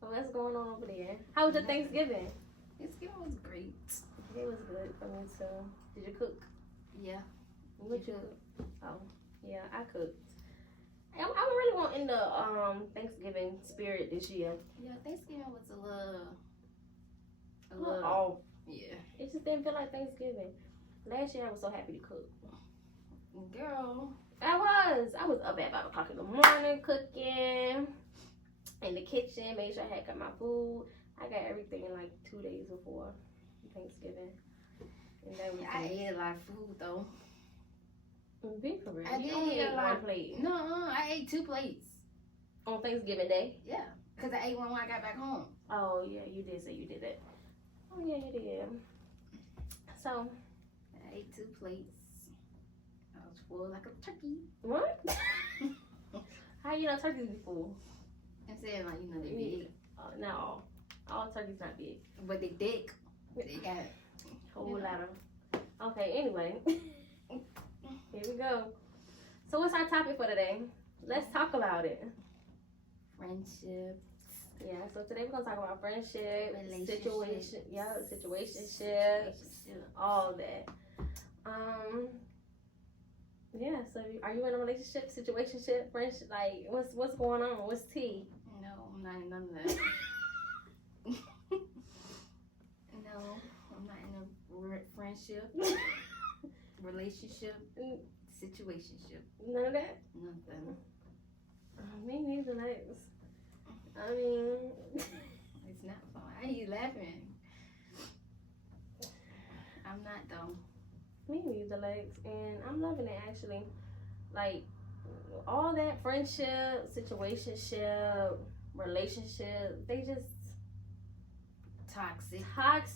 What's going on over there? How was your Thanksgiving? Thanksgiving was great. It was good for me too. Did you cook? Yeah. What you? Oh, yeah, I cooked. I'm really wanting the Thanksgiving spirit this year. Yeah, Thanksgiving was a little off. Yeah. It just didn't feel like Thanksgiving. Last year I was so happy to cook. Girl. I was up at 5 o'clock in the morning cooking in the kitchen, made sure I had got my food. I got everything in like 2 days before Thanksgiving. And that was I ate a lot of food though. Be for real. I You did only eat ate a lot. 1 plate. No, I ate 2 plates. On Thanksgiving Day? Yeah. Because I ate one when I got back home. Oh yeah, you did say you did that. Oh yeah, you did. So I ate 2 plates. I was full like a turkey. what? How you know turkeys be full? I'm saying like, you know, they big. No, all turkeys not big. But they thick. They got a Whole lot of. Okay, anyway. Here we go. So what's our topic for today? Let's talk about it. Friendship. Yeah, so today we're gonna talk about friendship, situation, situationship, all that. Yeah. So are you in a relationship, situationship, friendship? Like, what's going on? What's tea? No, I'm not in none of that. No, I'm not in a friendship, relationship, situationship. None of that. Nothing. Me neither. I mean, It's not fun. Why are you laughing? I'm not though. me neither, Lex, and I'm loving it actually. Like all that friendship, situationship, relationship, they just Toxic.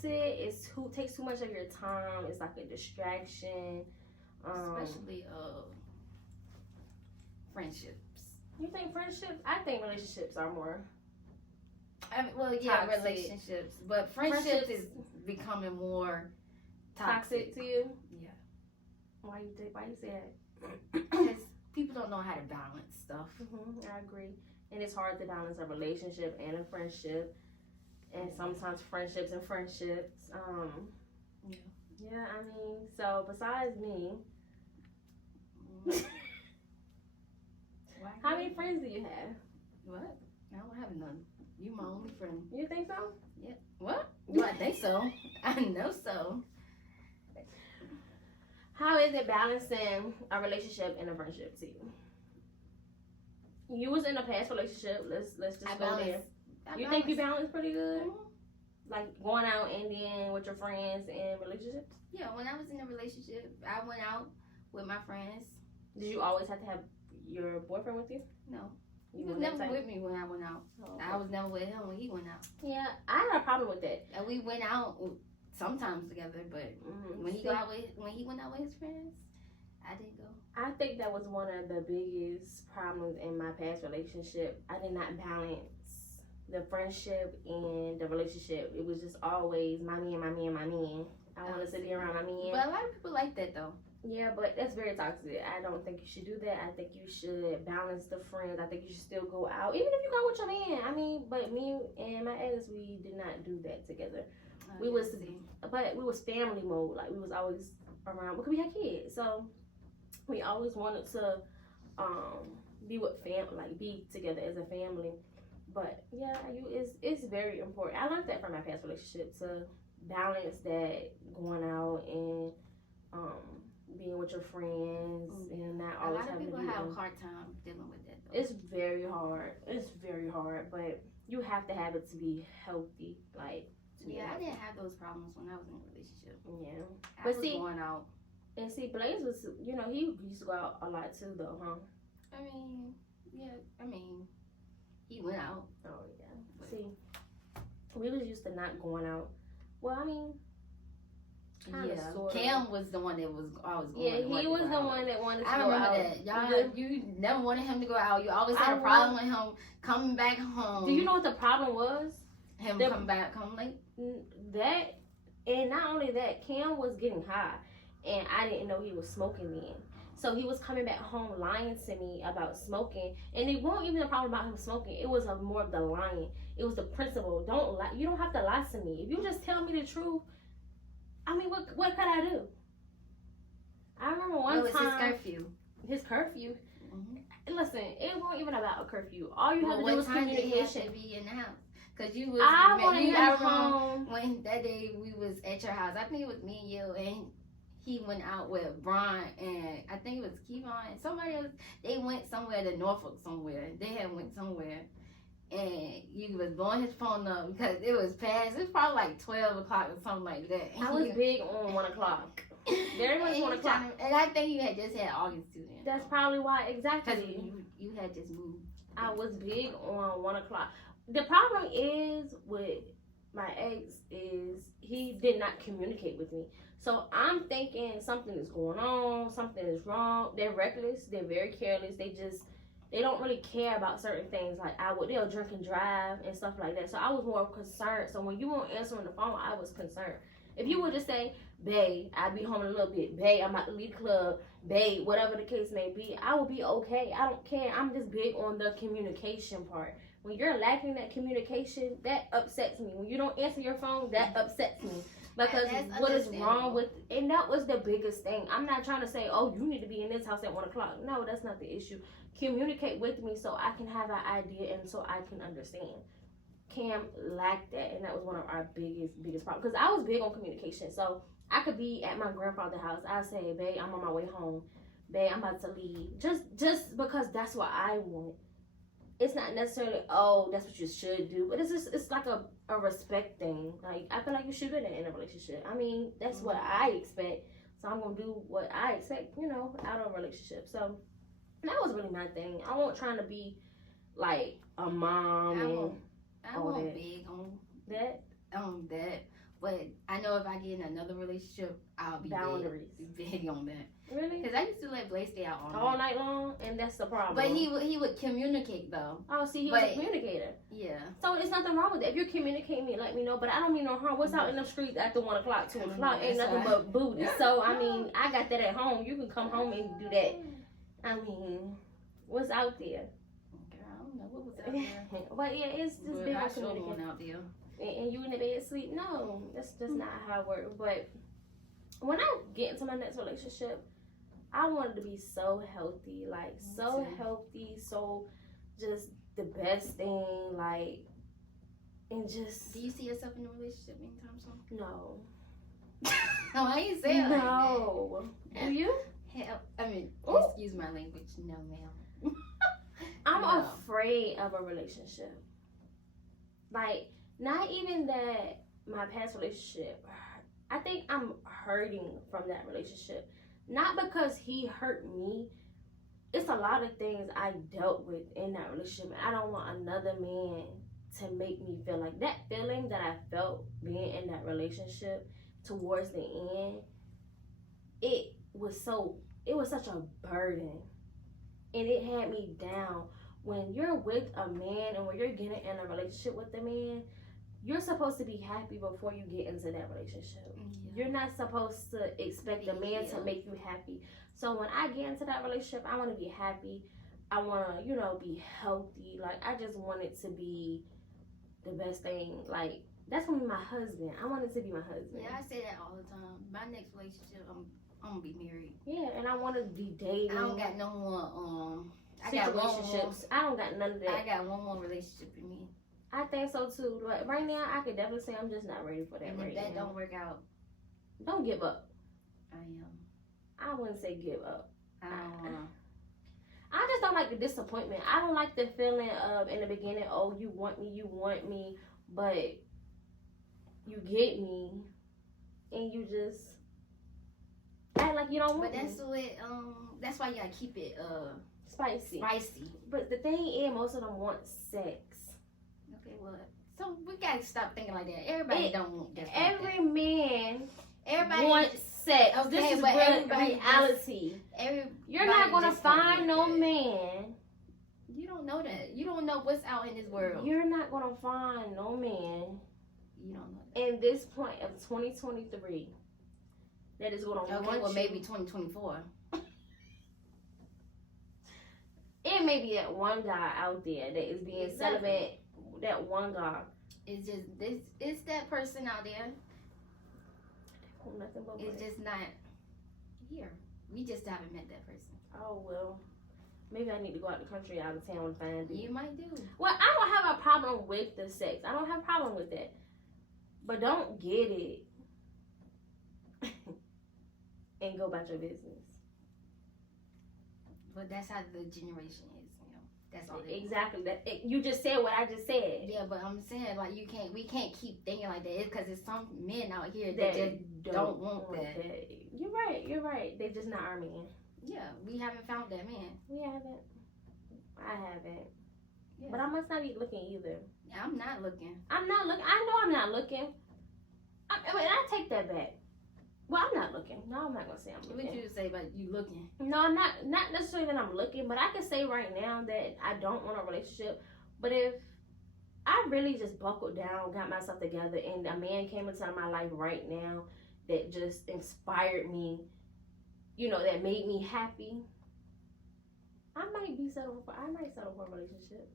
It's who takes too much of your time. It's like a distraction. Especially friendships. You think friendships? I think relationships are more. I mean, well, yeah, Toxic. relationships, but friendships is becoming more toxic to you. Yeah. Why you say that? Because people don't know how to balance stuff. I agree, and it's hard to balance a relationship and a friendship, and sometimes friendships and friendships. Yeah. I mean, so besides me, how many friends do you have? What? I don't have none. You my only friend. You think so? Yeah. What? Do I think so? I know so. How is it balancing a relationship and a friendship to you? You was in a past relationship. Let's just go there. You think you balance pretty good? Mm-hmm. Like going out and then with your friends and relationships? Yeah, when I was in a relationship, I went out with my friends. Did you always have to have your boyfriend with you? No. You He was never with me when I went out. Oh, okay. I was never with him when he went out. Yeah, I had a problem with that. And we went out sometimes together, but when he went out with his friends, I didn't go. I think that was one of the biggest problems in my past relationship. I did not balance the friendship and the relationship. It was just always my man. I wanted to be around my man. But a lot of people like that though. Yeah, but that's very toxic. I don't think you should do that. I think you should balance the friends. I think you should still go out, even if you go with your man. I mean, but me and my ex, we did not do that together. We was family mode. Like we was always around because we had kids, so we always wanted to be with family, like be together as a family. But yeah, it's very important. I learned that from my past relationship to balance that going out and being with your friends and not always having to be. A lot of people have a hard time dealing with that though. It's very hard. It's very hard, but you have to have it to be healthy. Like I didn't have those problems when I was in a relationship. Yeah, I was going out. And see, Blaze was, he used to go out a lot too, though, huh? He went out. Oh yeah. But see, we was used to not going out. Well, I mean. Yeah, Cam was the one that was always going. Yeah, he was the one that wanted to go out. I remember that. You never wanted him to go out. You always had a problem with him coming back home. Do you know what the problem was? Him coming late? That, and not only that, Cam was getting high, and I didn't know he was smoking then. So he was coming back home lying to me about smoking, and it wasn't even a problem about him smoking. It was more of the lying. It was the principle. Don't lie. You don't have to lie to me. If you just tell me the truth, I mean, what could I do? I remember one time. His curfew. His curfew. Mm-hmm. Listen, it wasn't even about a curfew. All you have to do is communication. Did he have to be in the house? Cause you was. I wanted him home. When that day we was at your house, I think it was me and you, and he went out with Brian and I think it was Kevon and somebody else. They went somewhere to Norfolk somewhere. They had went somewhere. And you was blowing his phone up because it was past. It was probably like 12 o'clock or something like that. And I was big on 1 o'clock. Very much 1 o'clock. And I think you had just had August too then. That's probably why, exactly. You had just moved. I was big on 1 o'clock. The problem is with my ex is he did not communicate with me. So I'm thinking something is going on, something is wrong. They're reckless. They're very careless. They don't really care about certain things. Like they'll drink and drive and stuff like that. So I was more concerned. So when you weren't answering the phone, I was concerned. If you would just say, babe, I'll be home in a little bit. Babe, I'm about to leave the club. Babe, whatever the case may be, I will be okay. I don't care. I'm just big on the communication part. When you're lacking that communication, that upsets me. When you don't answer your phone, that upsets me. Because what is wrong with, and that was the biggest thing. I'm not trying to say, oh, you need to be in this house at 1 o'clock. No, that's not the issue. Communicate with me so I can have an idea and so I can understand. Cam lacked that, and that was one of our biggest problems. Because I was big on communication. So I could be at my grandfather's house. I say, babe, I'm on my way home. Babe, I'm about to leave. Just because that's what I want. It's not necessarily, oh, that's what you should do. But it's like a respect thing. Like, I feel like you should do that in a relationship. I mean, that's what I expect. So I'm going to do what I expect, out of a relationship. So that was really my thing. I wasn't trying to be like a mom. I won't big on that. But I know if I get in another relationship, I'll be big on that. Really? Because I used to let Blake stay out all night long, and that's the problem. But he would communicate though. Oh, see, he was a communicator. Yeah. So it's nothing wrong with that. If you're communicating me, let me know. But I don't mean no harm. What's out in the streets after 1 o'clock, 2 o'clock? Ain't nothing but booty. So I mean, I got that at home. You can come home and do that. I mean, what's out there? Girl, I don't know what was out there. But yeah, it's just big on communication. Out there. And you in the bed sleep? No, that's just not how it works. But when I get into my next relationship, I wanted to be so healthy, healthy, so just the best thing, like, and just. Do you see yourself in a relationship anytime soon? No. No, I ain't saying no. Like that. Do you? Hell, I mean, excuse my language, no, ma'am. I'm afraid of a relationship. Like, not even that my past relationship. I think I'm hurting from that relationship. Not because he hurt me. It's a lot of things I dealt with in that relationship. I don't want another man to make me feel like that feeling that I felt being in that relationship towards the end. It was such a burden. And it had me down. When you're with a man and when you're getting in a relationship with a man, you're supposed to be happy before you get into that relationship. Yeah. You're not supposed to expect a man to make you happy. So when I get into that relationship, I want to be happy. I want to, be healthy. Like, I just want it to be the best thing. Like, that's going to be my husband. I want it to be my husband. Yeah, I say that all the time. My next relationship, I'm going to be married. Yeah, and I want to be dating. I don't got no more, situationships. I don't got none of that. I got one more relationship in me. I think so too. But right now, I could definitely say I'm just not ready for that. And if that don't work out, don't give up. I am. I wouldn't say give up. I just don't like the disappointment. I don't like the feeling of in the beginning, oh, you want me, but you get me, and you just act like you don't want me. But that's what. That's why you gotta keep it spicy. Spicy. But the thing is, most of them want sex. Okay, well, so we gotta stop thinking like that. Everybody don't want that. Every man everybody wants sex. Okay, this is reality. You're not gonna find no man. You don't know that. You don't know what's out in this world. You're not gonna find no man. You don't know that. In this point of 2023, that is gonna want you. Maybe 2024. may be that one guy out there that is being celibate. That one guy. It's just this. It's that person out there. Nothing but it's just not here. We just haven't met that person. Oh well. Maybe I need to go out the country, out of town, and find it. You might do. Well, I don't have a problem with the sex. I don't have a problem with that. But don't get it and go about your business. But that's how the generation is, you know. That's all. Exactly. You just said what I just said. Yeah, but I'm saying like we can't keep thinking like that. It's because there's some men out here that just don't want that. You're right. They're just not our men. Yeah, we haven't found that man. We haven't. I haven't. Yeah. But I must not be looking either. I'm not looking. I'm not looking. I know I'm not looking. I take that back. Well, I'm not looking. No, I'm not gonna say I'm looking. What would you say about you looking? No, I'm not. Not necessarily that I'm looking, but I can say right now that I don't want a relationship. But if I really just buckled down, got myself together, and a man came into my life right now that just inspired me, you know, that made me happy, I might settle for a relationship.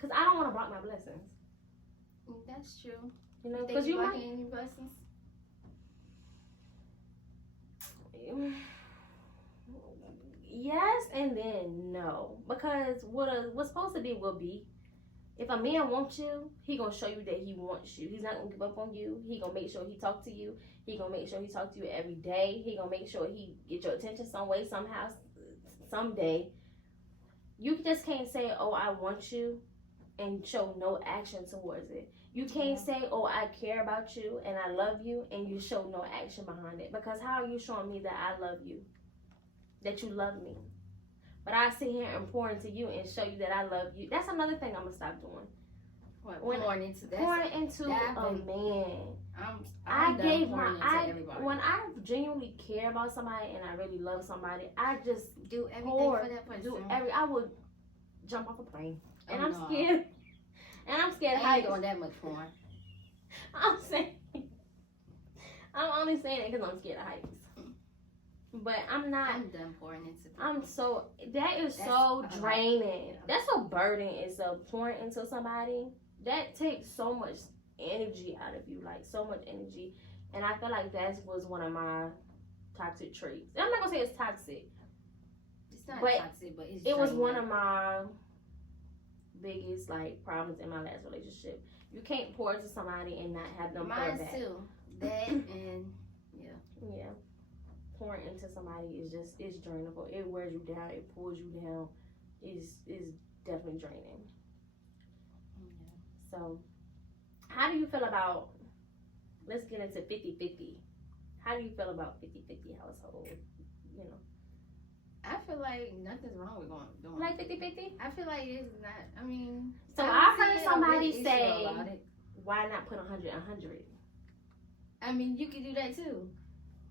Cause I don't want to block my blessings. That's true. You know, because you blocking any blessings. Yes and then no, because what's supposed to be will be. If a man wants you, he gonna show you that he wants you. He's not gonna give up on you. He gonna make sure he talk to you. He gonna make sure he talk to you every day. He gonna make sure he get your attention some way, somehow, someday. You just can't say, "Oh, I want you," and show no action towards it. You can't say, "Oh, I care about you and I love you," and you show no action behind it. Because how are you showing me that I love you? That you love me? But I sit here and pour into you and show you that I love you. That's another thing I'm gonna stop doing. Pouring into that. Pouring into a man. I'm gave done pouring into everybody. When I genuinely care about somebody and I really love somebody, I just do everything for that person. I would jump off a plane, and I'm scared. And I'm scared. I ain't doing that much porn. I'm only saying it because I'm scared of heights. But I'm not. I'm done pouring into people. That's so draining. That's a burden. It's a pouring into somebody. That takes so much energy out of you, like so much energy. And I feel like that was one of my toxic traits. I'm not gonna say it's toxic. It's not toxic, but it was one of my biggest like problems in my last relationship. You can't pour into somebody and not have them pour back. Mine too. That and yeah. Pouring into somebody it's drainable. It wears you down. It pulls you down. Is definitely draining. Yeah. So, how do you feel about? Let's get into 50-50. How do you feel about 50-50 household? You know. I feel like nothing's wrong with doing like 50-50. I feel like it's not. I mean, so I heard somebody say, "Why not put 100-100?" I mean, you can do that too.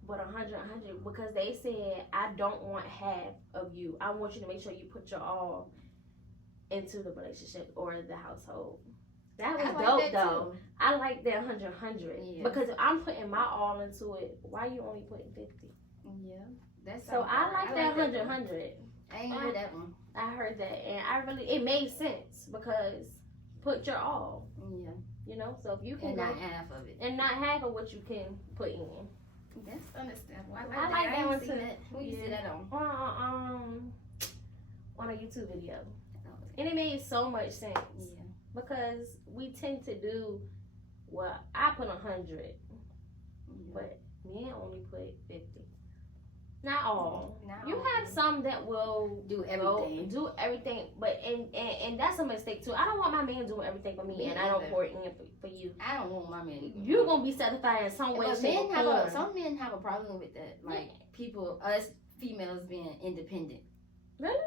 But 100 because they said, I don't want half of you. I want you to make sure you put your all into the relationship or the household. That was dope though. Too. I like that 100 because if I'm putting my all into it, why you only putting 50? Yeah, that's so I like that 100. I ain't heard that one. I heard that, and it made sense because put your all. Yeah, you know. So if you can and not half of it, and not half of what you can put in. That's understandable. I like that one too. Who you see that on? On a YouTube video, and it made so much sense. Yeah. Because we tend to do, well, I put 100, but men only put 50. Not all. You have some that will do everything, but and that's a mistake too. I don't want my man doing everything for me and I don't pour it in for you. I don't want my man. You're gonna be satisfied in some way. Some men have a problem with that. Like people, us females being independent. Really?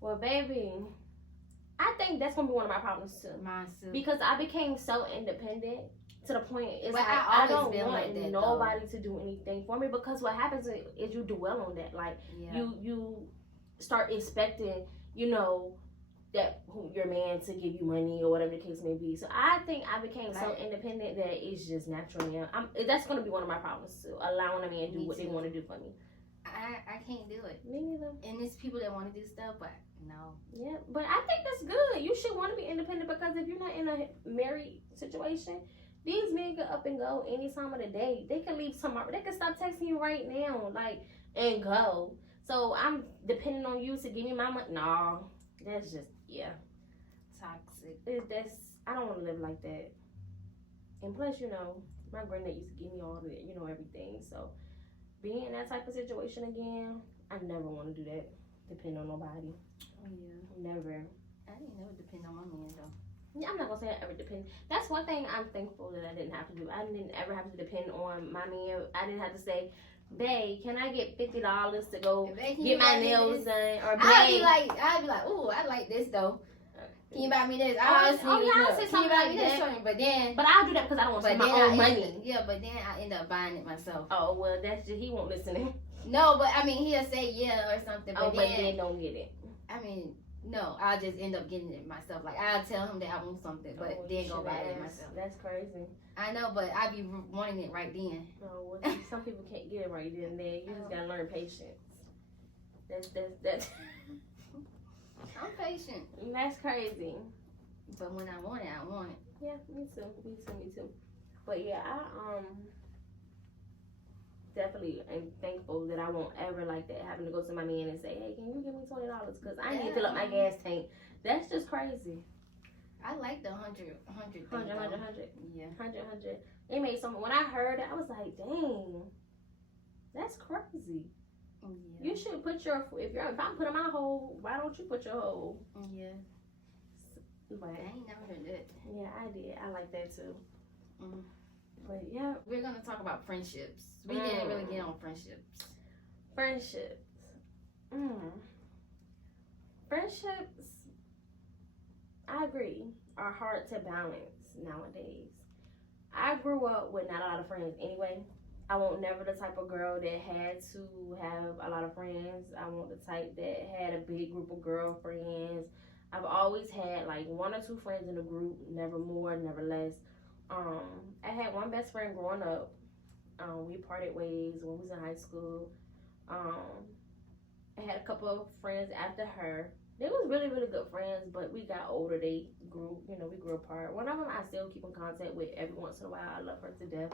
Well, baby, I think that's gonna be one of my problems too. Mine too. Because I became so independent. To the point, it's like I don't want like that, nobody to do anything for me because what happens is you dwell on that. Like you start expecting, you know, that your man to give you money or whatever the case may be. So I think I became so independent that it's just natural now. That's going to be one of my problems too, allowing a man to do what they want to do for me. I can't do it. Me neither. And there's people that want to do stuff, but no. Yeah, but I think that's good. You should want to be independent because if you're not in a married situation, these men can up and go any time of the day. They can leave tomorrow. They can stop texting you right now, like, and go. So I'm depending on you to give me my money. No, that's just Toxic. that's I don't want to live like that. And plus, my granddad used to give me all the everything. So being in that type of situation again, I never want to do that. Depend on nobody. Yeah. Never. I didn't never depend on my man though. Yeah, I'm not gonna say I ever depend. That's one thing I'm thankful that I didn't have to do. I didn't ever have to depend on my man. I didn't have to say, "Babe, can I get $50 to go get my nails done?" Or I'd be like, "Ooh, I like this though. Can you buy me this?" I'll say something like that. But I'll do that because I don't want to spend my own money. But then I end up buying it myself. Oh well, that's just he won't listen. No, but I mean he'll say yeah or something. But then don't get it. I mean. No, I'll just end up getting it myself. Like, I'll tell him that I want something, but then go buy it myself. That's crazy. I know, but I be wanting it right then. Oh, well, some people can't get it right then and there. You just gotta learn patience. That's I'm patient. That's crazy. But when I want it, I want it. Yeah, me too. But yeah, I definitely am thankful that I won't ever like that having to go to my man and say, "Hey, can you give me $20? Because I need to fill up my gas tank." That's just crazy. I like the 100 thing. 100. Yeah. 100. It made some. When I heard it, I was like, "Dang, that's crazy." Yeah. You should put your if I'm putting my hole, why don't you put your hole? Yeah. But I ain't never heard that. yeah, I did. I like that too. Mm. But yeah, we're gonna talk about friendships. We didn't really get on friendships. Friendships. Friendships, I agree, are hard to balance nowadays. I grew up with not a lot of friends anyway. I was never the type of girl that had to have a lot of friends. I want the type that had a big group of girlfriends. I've always had like 1 or 2 friends in a group, never more, never less. I had one best friend growing up. We parted ways when we was in high school. I had a couple of friends after her. They was really, really good friends, but we got older. They grew, we grew apart. One of them I still keep in contact with every once in a while. I love her to death.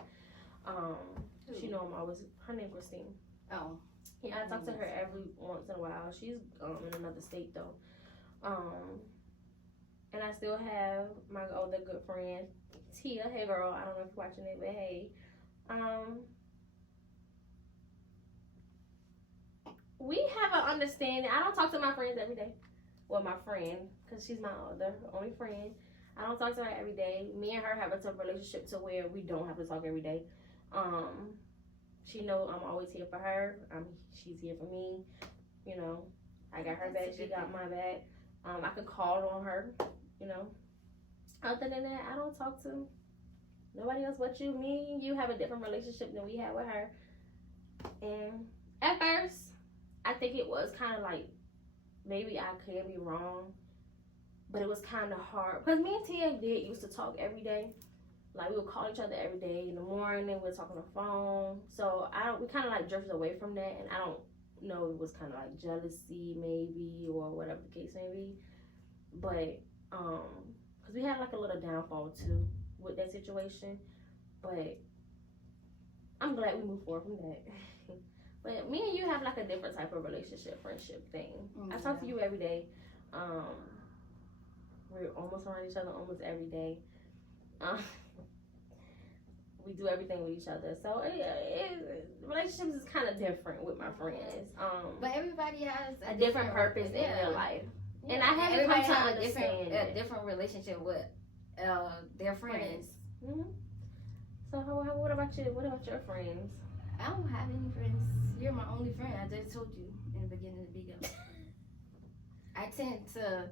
She know I'm always, her name Christine. Oh. Yeah, I talk to her every once in a while. She's in another state though. And I still have my other good friend, Tia. Hey girl, I don't know if you're watching it, but hey. We have an understanding. I don't talk to my friends every day. Well, my friend, because she's my only friend. I don't talk to her every day. Me and her have a tough relationship to where we don't have to talk every day. She know I'm always here for her. She's here for me. I got her back. She got my back. I could call on her. Other than that, I don't talk to nobody else but you. Me and you have a different relationship than we had with her. And at first, I think it was kind of like, maybe I could be wrong, but it was kind of hard. Because me and Tia used to talk every day. Like, we would call each other every day in the morning. We would talk on the phone. So, we kind of like drifted away from that. And I don't know, it was kind of like jealousy maybe, or whatever the case may be. But, because we had like a little downfall too with that situation. But I'm glad we moved forward from that. But me and you have like a different type of relationship, friendship thing. I talk to you every day. We're almost around each other almost every day. We do everything with each other. So relationships is kind of different with my friends. But everybody has a different purpose in their life. Yeah. And I haven't come to understand a different relationship with their friends. Mm-hmm. So what about you? What about your friends? I don't have any friends. You're my only friend. I just told you in the beginning of the video. I tend to,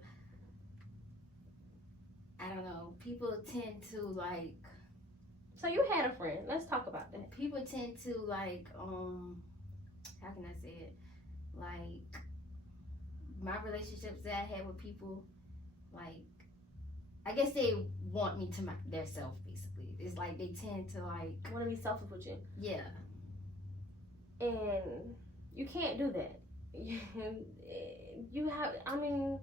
I don't know, people tend to like. So you had a friend. Let's talk about that. People tend to like, how can I say it? Like, my relationships that I had with people, like, I guess they want me to their self, basically. It's like they tend to like. Want to be selfish with you. Yeah. And You can't do that. You have. I mean,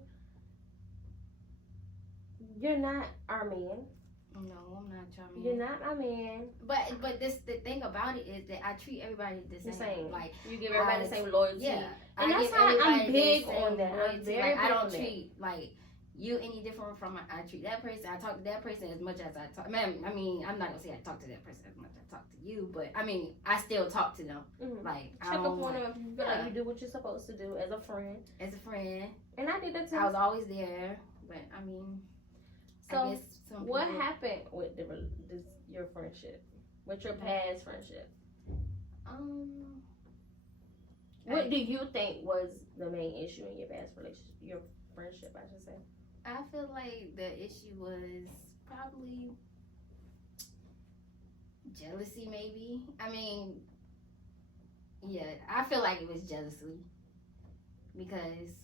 you're not our man. No, I'm not your man. You're not my man. But this the thing about it is that I treat everybody the same. Like you give everybody the same loyalty. Yeah, and that's why I'm big on that. I'm very like, big I don't on treat like you any different from I treat that person. I talk to that person as much as I talk. Man, I mean, I'm not gonna say I talk to that person as much as I talk to you, but I mean, I still talk to them. Mm-hmm. Like check up on them if you feel like you do what you're supposed to do as a friend. As a friend, and I did that too. I was always there, but I mean, so I guess what happened with your friendship, with your past friendship? What do you think was the main issue in your past relationship, your friendship, I should say? I feel like the issue was probably jealousy, maybe. I mean, yeah, I feel like it was jealousy because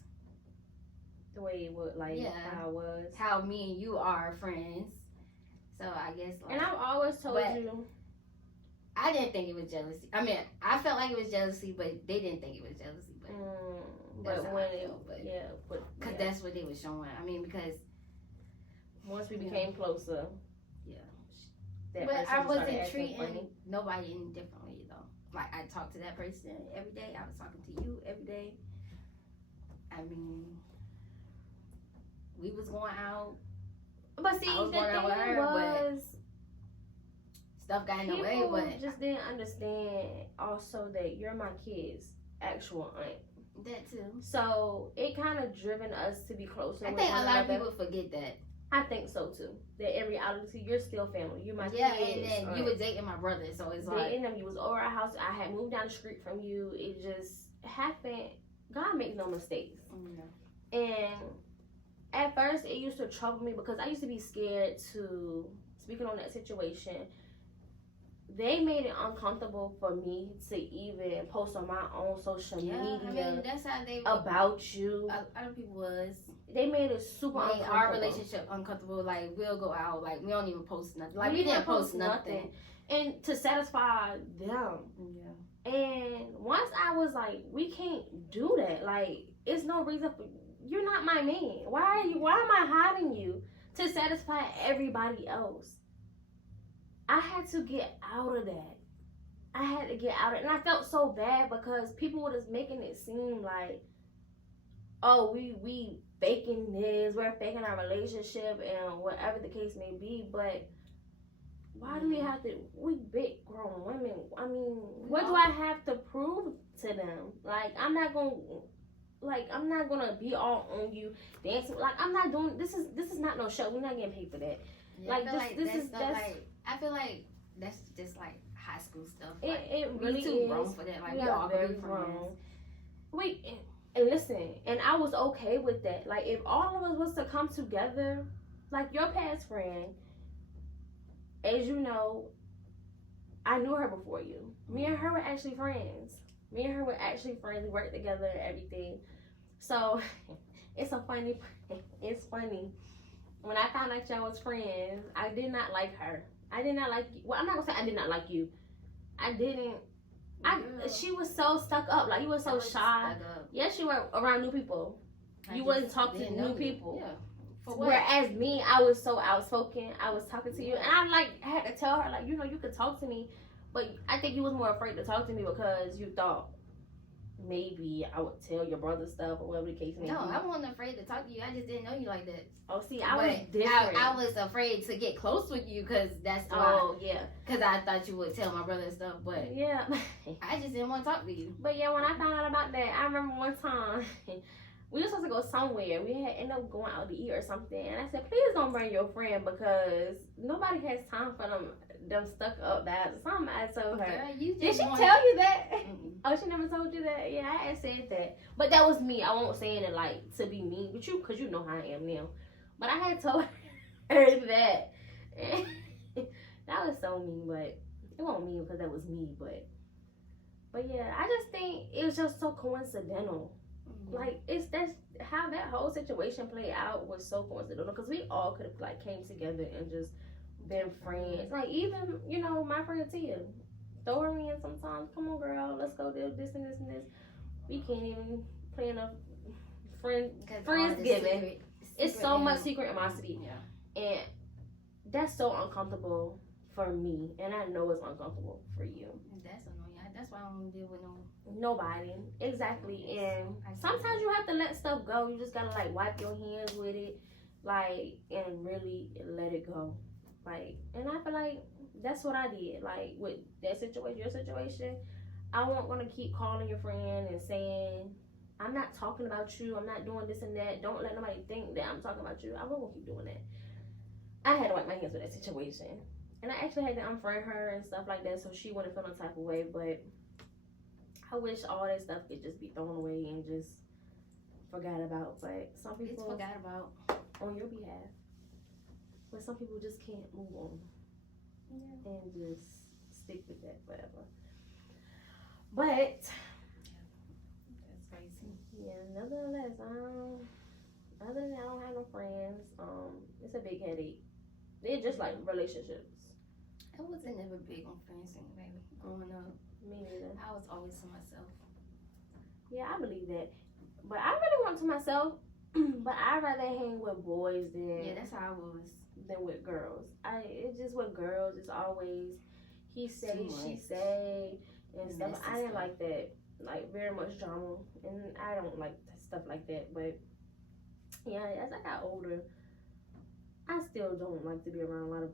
the way it would, like, how it was, how me and you are friends. So I guess, like, and I've always told you, I didn't think it was jealousy. I mean, I felt like it was jealousy, but they didn't think it was jealousy. But but when because that's what they were showing. I mean, because once we became closer, but I wasn't treating nobody any differently though. Like, I talked to that person every day. I was talking to you every day. I mean, we was going out. But see, the thing was, stuff got in the way. But just didn't understand also that you're my kid's actual aunt. That too. So it kind of driven us to be closer. I think a lot of people forget that. I think so too. That in reality, you're still family. You're my kids. And then you were dating my brother, so it's like dating them. You was over our house. I had moved down the street from you. It just happened. God makes no mistakes. Yeah. And at first, it used to trouble me because I used to be scared to speaking on that situation. They made it uncomfortable for me to even post on my own social media. I mean, that's how they about you. Other people was. They made it super uncomfortable. Our relationship uncomfortable. Like, we'll go out. Like, we don't even post nothing. Like, we didn't post nothing. And to satisfy them. Yeah. And once I was like, we can't do that. Like, it's no reason for you're not my man. Why am I hiding you to satisfy everybody else? I had to get out of that. I had to get out of it. And I felt so bad because people were just making it seem like, oh, we faking this, we're faking our relationship and whatever the case may be. But why do we have to, we big grown women. I mean, what do I have to prove to them? Like, I'm not gonna be all on you dancing. Like, I'm not doing, this is not no show. We're not getting paid for that. Yeah, I feel like that's just like high school stuff. Like, it really too grown for that. Like, we all very grown. Wait, and listen, and I was okay with that. Like, if all of us was to come together, like your past friend, as you know, I knew her before you. Me and her were actually friends. We worked together and everything. So it's funny. When I found out y'all was friends, I did not like her. I did not like you. Well, I'm not gonna say I did not like you. I didn't. She was so stuck up. Like, you were so shy. Yes, you were around new people. You wasn't talking to new people. Yeah. Whereas me, I was so outspoken. I was talking to you, and I had to tell her, you could talk to me, but I think you was more afraid to talk to me because you thought maybe I would tell your brother stuff or whatever the case may be. No, I wasn't afraid to talk to you. I just didn't know you like that. Oh, see, I was different. I was afraid to get close with you because that's why. Oh, yeah. Because I thought you would tell my brother and stuff, but yeah, I just didn't want to talk to you. But yeah, when I found out about that, I remember one time we were supposed to go somewhere. We had ended up going out to eat or something, and I said, please don't bring your friend because nobody has time for them stuck up guys or something. I told her. Girl, did she tell you that? Oh, she never told you that? Yeah, I had said that. But that was me. I won't say it like to be mean with you because you know how I am now. But I had told her that. That was so mean, but it wasn't mean because that was me. But yeah, I just think it was just so coincidental. Like, that's how that whole situation played out was so coincidental because we all could have came together and just been friends. Like, even my friend Tia, throw her in sometimes. Come on, girl, let's go do this and this and this. We can't even plan a Because all the Friendsgiving. It's so much and- secret animosity. Yeah. And that's so uncomfortable for me. And I know it's uncomfortable for you. That's annoying. That's why I don't deal with Nobody. Exactly. And sometimes you have to let stuff go. You just gotta like wipe your hands with it. Like, and really let it go. Like, and I feel like that's what I did. Like, with that situation, your situation, I won't gonna keep calling your friend and saying, I'm not talking about you. I'm not doing this and that. Don't let nobody think that I'm talking about you. I won't keep doing that. I had to wipe my hands with that situation. And I actually had to unfriend her and stuff like that so she wouldn't feel no type of way. But I wish all that stuff could just be thrown away and just forgot about. But some It's people forgot about. on your behalf. But some people just can't move on. Yeah. And just stick with that forever. But That's crazy. yeah, nevertheless, other than that, I don't have no friends. It's a big headache. They're just like relationships. I wasn't never big on friends anyway. Growing up, Me neither. I was always to myself. Yeah, I believe that. But I really want to myself. But I'd rather hang with boys Yeah, that's how I was. than with girls. It's just with girls. It's always he say, Too she much. say, and stuff. Messy I didn't stuff. like that. Like very much drama, and I don't like stuff like that. But yeah, as I got older, I still don't like to be around a lot of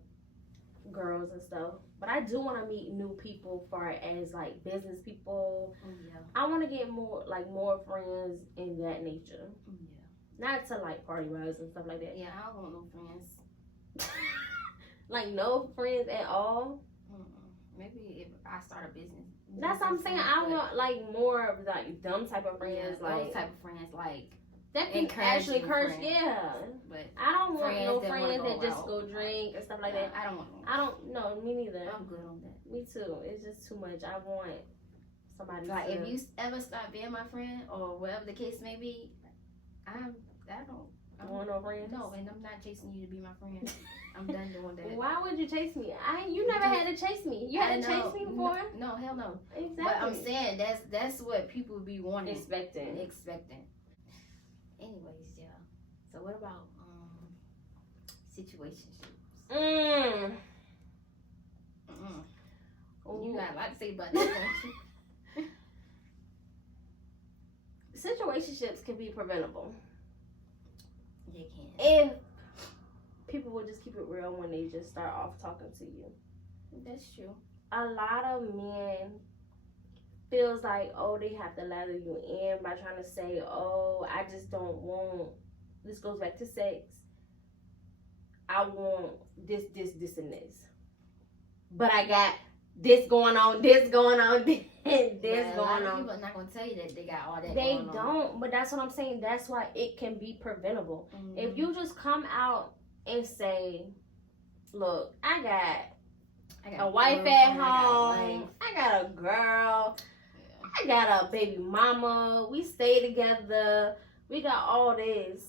girls and stuff. But I do want to meet new people, far as like business people. Yeah. I want to get more friends in that nature. Yeah. Not to like party wise and stuff like that. Yeah, I don't want no friends. Like no friends at all. Maybe if I start a business. That's what I'm saying. I want like more of like them type of friends, yeah, like those type of friends, like that can actually curse. friends. Yeah, but I don't want friends no that friends wanna that go just out. go drink and stuff like yeah, that. I don't want. I don't know. Me neither. I'm good on that. Me too. It's just too much. I want somebody. Like to, if you ever start being my friend or whatever the case may be, I don't want no friends. No, and I'm not chasing you to be my friend. I'm done doing that. Why would you chase me? You never had to chase me. You had to chase me before. No, hell no. Exactly. But I'm saying that's what people be wanting, expecting. Anyways, yeah. So what about situationships? You got a lot to say about that, don't you? Situationships can be preventable They can. if people would just keep it real when they just start off talking to you. That's true. A lot of men feels like, oh, they have to lather you in by trying to say, oh, I just don't want, this goes back to sex, I want this, and this. But I got this going on, this going on, this going on. People are not going to tell you that they got all that They going on. don't, but that's what I'm saying. That's why it can be preventable. Mhm. If you just come out and say, look, I got a wife at home, I got a girl, I got a baby mama, we stay together, we got all this.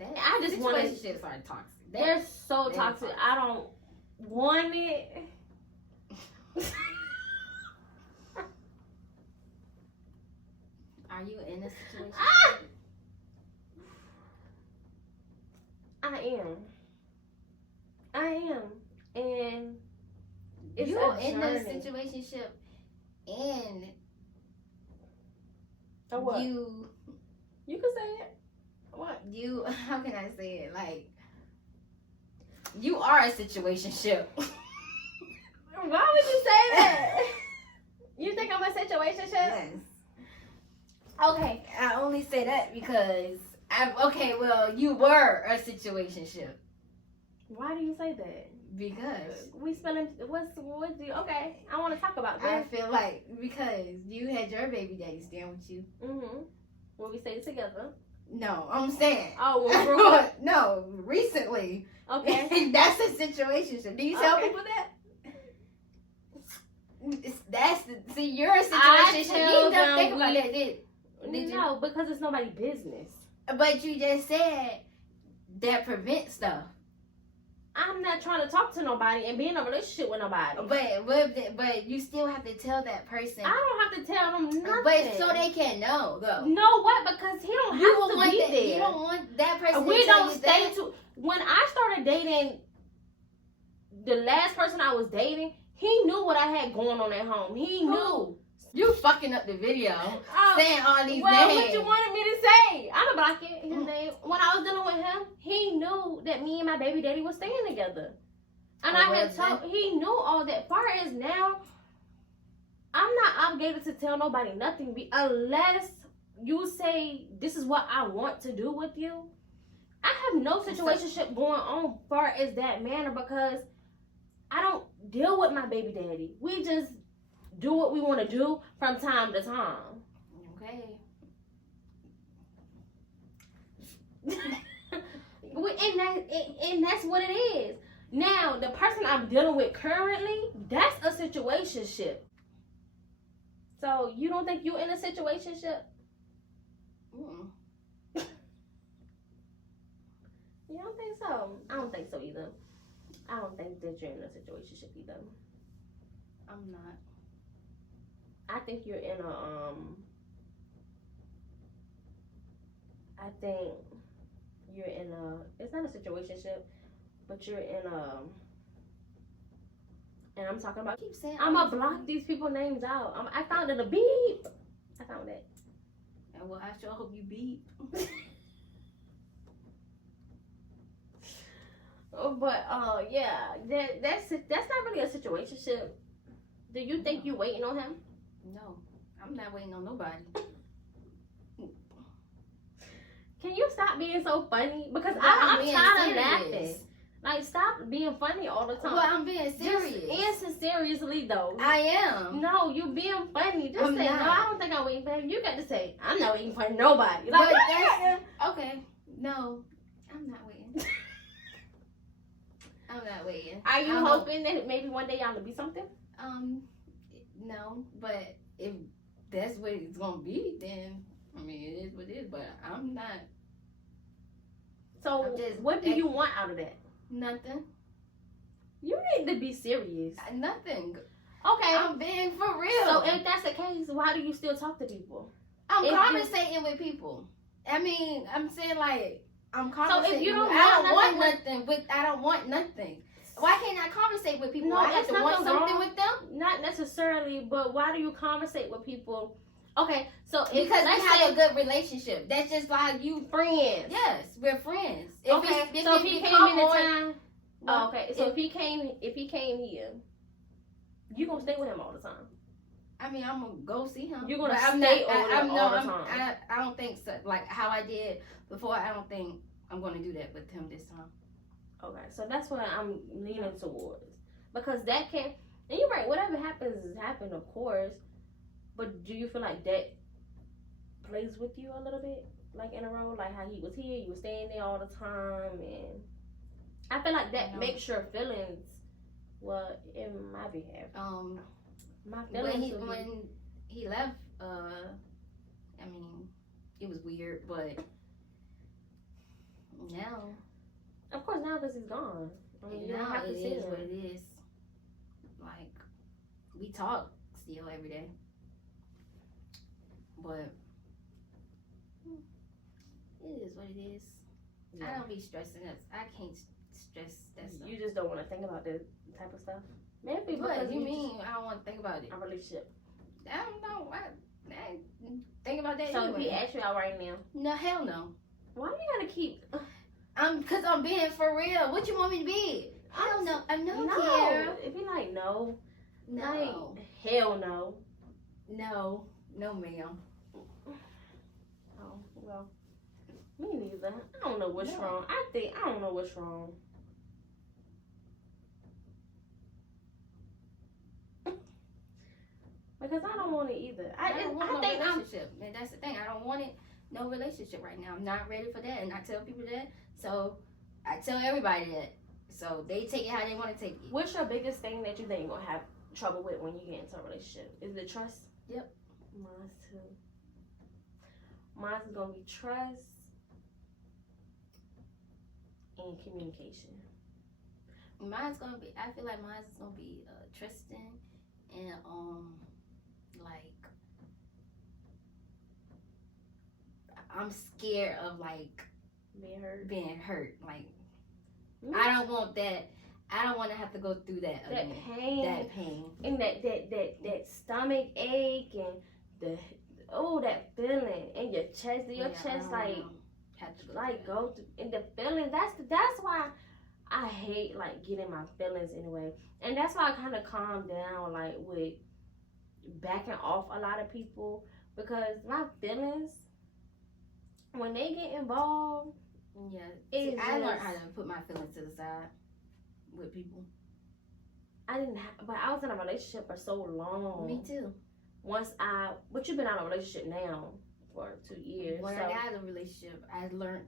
I just want Situationships are toxic. They're so they're toxic. toxic. I don't want it. Are you in a situation? I am. And it's You're a in a journey. situationship and Or what? you You can say it. What? how can I say it? Like you are a situationship. Why would you say that? You think I'm a situationship? Yes. Okay. I only say that because you were a situationship. Why do you say that? Because We spelling what do you, okay? I want to talk about I this. feel like because you had your baby daddy staying with you. When we stay together. No, I'm saying. Oh, when we broke up. No, recently. Okay. That's a situationship. Do you tell Okay. people that? You're a situationship. I tell You don't them think about we- that, did you? No, because it's nobody's business. But you just said that prevents stuff. I'm not trying to talk to nobody and be in a relationship with nobody. But you still have to tell that person. I don't have to tell them nothing. But so they can know, though. Know what? Because he don't have to be there. You don't want that person we to tell don't you stay that. to. When I started dating, the last person I was dating, he knew what I had going on at home. He knew. You fucking up the video, saying all these names. What you wanted me to say? I'm gonna block it. His name. When I was dealing with him, he knew that me and my baby daddy was staying together, and I had told. He knew all that. Far as now, I'm not obligated to tell nobody nothing unless you say this is what I want to do with you. I have no situationship going on far as that manner because I don't deal with my baby daddy. We just do what we want to do from time to time. Okay. and that's what it is. Now, the person I'm dealing with currently, that's a situationship. So, you don't think you're in a situationship? Mm. You don't think so? I don't think so either. I don't think that you're in a situationship either. I'm not. I think you're in a I think you're in a, it's not a situationship, but you're in a, and I'm talking about, Keep saying I'm gonna block these people names out. I found it a beep. I found that. And well, I sure hope you beep. But yeah, that's not really a situationship. Do you think you waiting on him? No, I'm not waiting on nobody. Can you stop being so funny? Because I'm tired of laughing. Like, stop being funny all the time. Well, I'm being serious. Just answer seriously, though. I am. No, you being funny. Just I'm say, not. no, I don't think I'm waiting for him. You got to say, I'm not waiting for nobody. Like, But that's, okay. No, I'm not waiting. I'm not waiting. Are you hoping that maybe one day y'all will be something? No, but if that's what it's gonna be, then I mean it is what it is. But I'm not. So what do you want out of that? Nothing. You need to be serious. Nothing. Okay. I'm being for real. So if that's the case, why do you still talk to people? I'm conversating with people. I mean, I'm saying like I'm conversating. So if you don't want nothing. I don't want nothing. Why can't I conversate with people? No, I have to want something with them. Not necessarily, but why do you conversate with people? Okay, so because we have a good relationship. That's just like you friends. Yes, we're friends. So if he came in the time. Oh, okay, so if he came here, you gonna stay with him all the time? I mean, I'm gonna go see him. You're gonna stay over there all the time. I don't think so. Like how I did before. I don't think I'm gonna do that with him this time. Okay, so that's what I'm leaning towards. Because that can, and you're right, whatever happens has happened, of course. But do you feel like that plays with you a little bit? Like in a role? Like how he was here, you were staying there all the time. And I feel like that makes your feelings, well, in my behalf. My feelings when he left, I mean, it was weird, but now. Of course, now because he's gone. I mean, you don't now have to it see is him. what it is. Like, we talk still every day. But it is what it is. Yeah. I don't be stressing that. I can't stress that stuff. You just don't want to think about that type of stuff? Maybe what you mean? I don't want to think about it. A relationship. I don't know. I think about that. So anyway. if he asked you out right now? No, hell no. Why do you gotta keep? Cause I'm being for real. What you want me to be? Hell no. I'm no. If you like no. Like, hell no. No. No, ma'am. Oh, well. Me neither. I don't know what's wrong. I don't know what's wrong. Because I don't want it either. I don't want no relationship. And that's the thing. I don't want it. No relationship right now. I'm not ready for that. And I tell people that. So I tell everybody that. So they take it how they want to take it. What's your biggest thing that you think you're going to have trouble with when you get into a relationship? Is it trust? Yep. Mine too. Mine's going to be trust and communication. Mine's gonna be. I feel like mine's is gonna be Tristan, and like I'm scared of like being hurt. Like I don't want that. I don't want to have to go through that That again. pain. That pain. And that stomach ache and that feeling in your chest. Your chest go through, and the feeling. That's why I hate like getting my feelings anyway. And that's why I kind of calm down like with backing off a lot of people, because my feelings, when they get involved, I learned how to put my feelings to the side with people. But I was in a relationship for so long. Me too. But you've been out of a relationship now for 2 years. When I got out of a relationship, I learned.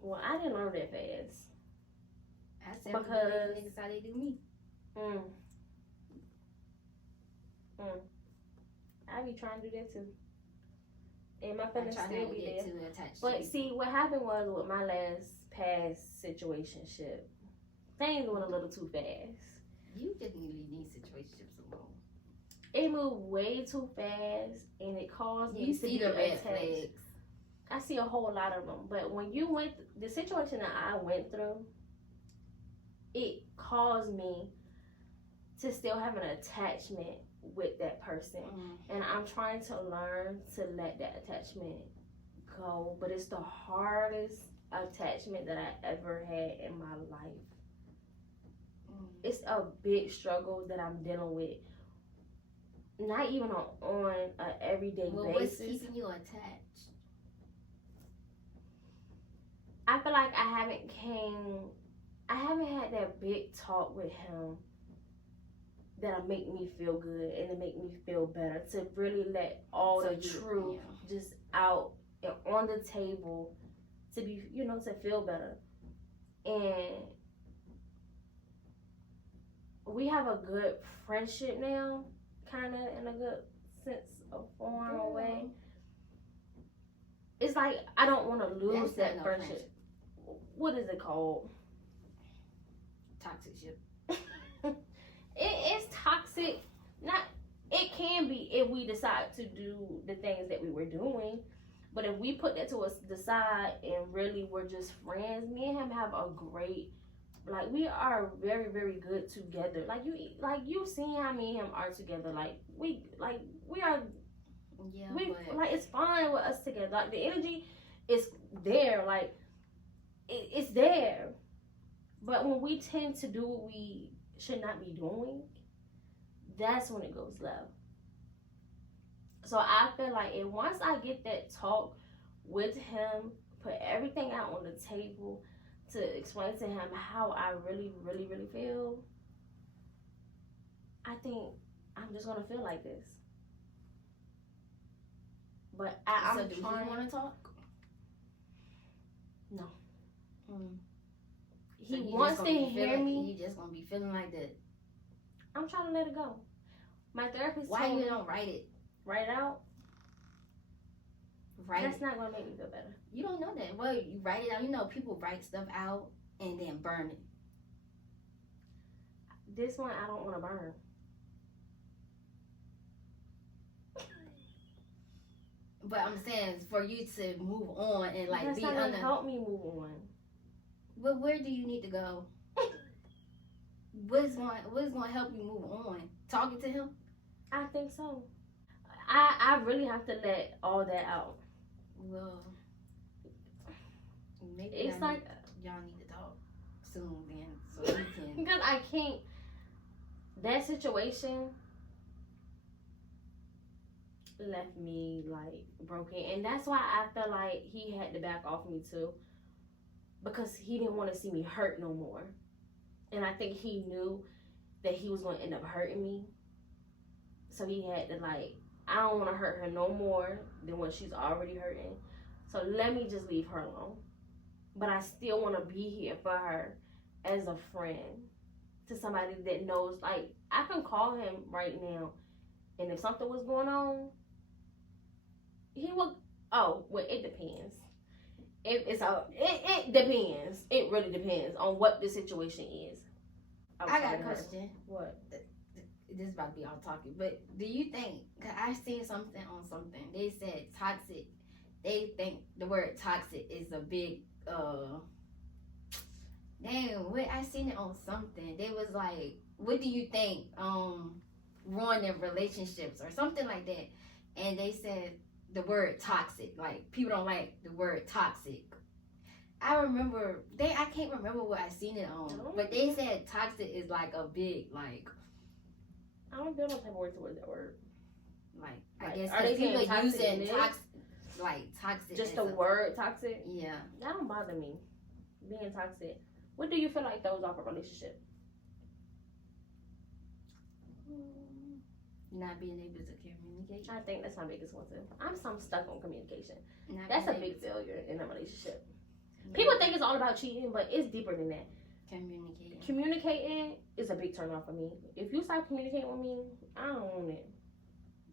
Well, I didn't learn that fast. I said because niggas how they do me. I be trying to do that too. And my feelings still be there. But see, what happened was with my past situationship, things went a little too fast. You just need situationships alone. It moved way too fast, and it caused me to be the red attached. flags. I see a whole lot of them. But when the situation that I went through, it caused me to still have an attachment with that person. And I'm trying to learn to let that attachment go. But it's the hardest attachment that I ever had in my life. It's a big struggle that I'm dealing with. Not even on an everyday basis. What's keeping you attached? I feel like I haven't had that big talk with him that'll make me feel good and to make me feel better, to really let all the truth just out and on the table, to be, to feel better. And we have a good friendship now, kind of in a good sense of form or way. It's like I don't want to lose that friendship. What is it called? Toxic shit. It's toxic. It can be if we decide to do the things that we were doing, but if we put that to the side and really we're just friends, me and him have a great, like, we are very, very good together. You've seen how me and him are together. We are. Yeah. It's fine with us together. Like, the energy is there. Like, it's there. But when we tend to do what we should not be doing, that's when it goes left. So I feel like once I get that talk with him, put everything out on the table to explain to him how I really, really, really feel, I think I'm just gonna feel like this. But I'm trying. Do you want to talk? No. He wants to hear me. He just gonna be feeling like that. I'm trying to let it go. My therapist. Why you don't write it? Write it out. That's it. not gonna make me feel better. You don't know that. Well, you write it out. You know, people write stuff out and then burn it. This one I don't want to burn. But I'm saying for you to move on and like that's be not gonna help me move on. But where do you need to go? What is going to help you move on? Talking to him? I think so. I really have to let all that out. Well, maybe it's y'all need to talk soon then, so you can. Because I can't. That situation left me like broken, and that's why I felt like he had to back off me too, because he didn't want to see me hurt no more. And I think he knew that he was going to end up hurting me. So he had to I don't want to hurt her no more than what she's already hurting. So let me just leave her alone. But I still want to be here for her as a friend, to somebody that knows. Like, I can call him right now, and if something was going on, he would, it depends. It depends. It really depends on what the situation is. I got a question. What? This is about to be all talking, but do you think? Cause I seen something on something. They said toxic. They think the word toxic is a big Damn, wait, I seen it on something. They was like, what do you think ruining relationships or something like that? And they said the word toxic. Like people don't like the word toxic. I remember I can't remember what I seen it on, but they said toxic is like a big like. I don't feel no type of word towards that word. Like I guess are they people using using toxic, like toxic. Just the word toxic. Yeah, that don't bother me. Being toxic. What do you feel like throws off a relationship? Not being able to communicate. I think that's my biggest one too. I'm stuck on communication. That's a big failure in a relationship. People think it's all about cheating, but it's deeper than that. Communicating is a big turn off for me. If you stop communicating with me, I don't want it.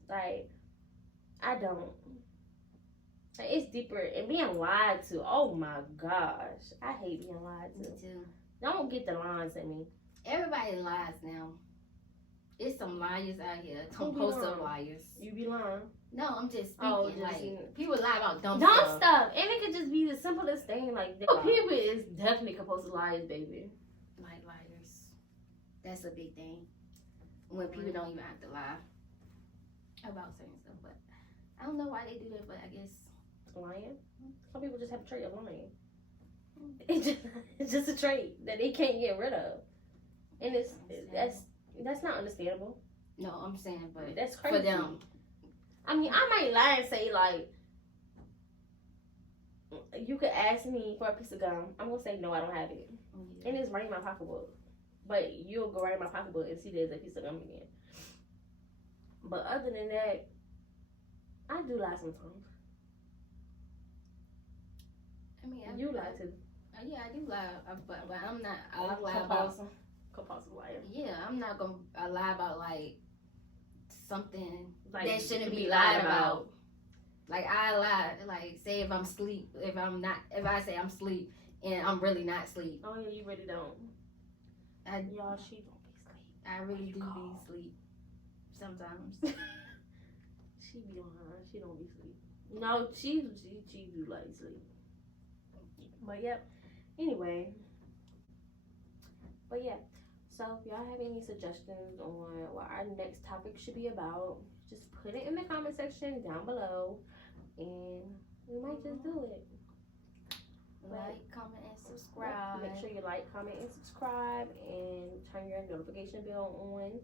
Like, I don't. Like, it's deeper. And being lied to, oh my gosh. I hate being lied to. Me too. Don't get the lines at me. Everybody lies now. It's some liars out here. Compulsive liars. You be lying? No, I'm just speaking. People lie about dumb stuff. And it could just be the simplest thing. Like, people is definitely compulsive liars, baby. Like liars. That's a big thing. When people don't even have to lie about certain stuff. But I don't know why they do that, but I guess. Lying? Some people just have a trait of lying. It's just a trait that they can't get rid of. And that's not understandable. No, I'm saying, but that's crazy. For them. I mean, I might lie and say, like, you could ask me for a piece of gum. I'm going to say, no, I don't have it. Yeah. And it's right in my pocketbook. But you'll go right in my pocketbook and see there's a piece of gum again. But other than that, I do lie sometimes. I mean, you lie too. Yeah, I do lie, but I'm not. I lie about compulsive liar. Yeah, I'm not gonna lie about like something like, that shouldn't be lied about. Like I lie, like say if I'm asleep, if I say I'm asleep and I'm really not asleep. Oh yeah, you really don't. Y'all, she don't be asleep. I really do be asleep sometimes. She be lying. She don't be asleep. No, she do like sleep. But yep. Anyway. But yeah. So if y'all have any suggestions on what our next topic should be about, just put it in the comment section down below, and we might just do it. Like, comment, and subscribe. Make sure you like, comment, and subscribe, and turn your notification bell on,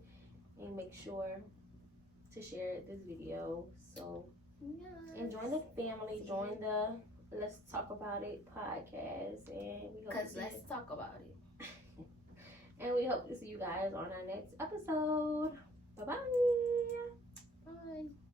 and make sure to share this video. So, and join the family, join the Let's Talk About It podcast, and let's talk about it. And we hope to see you guys on our next episode. Bye-bye. Bye.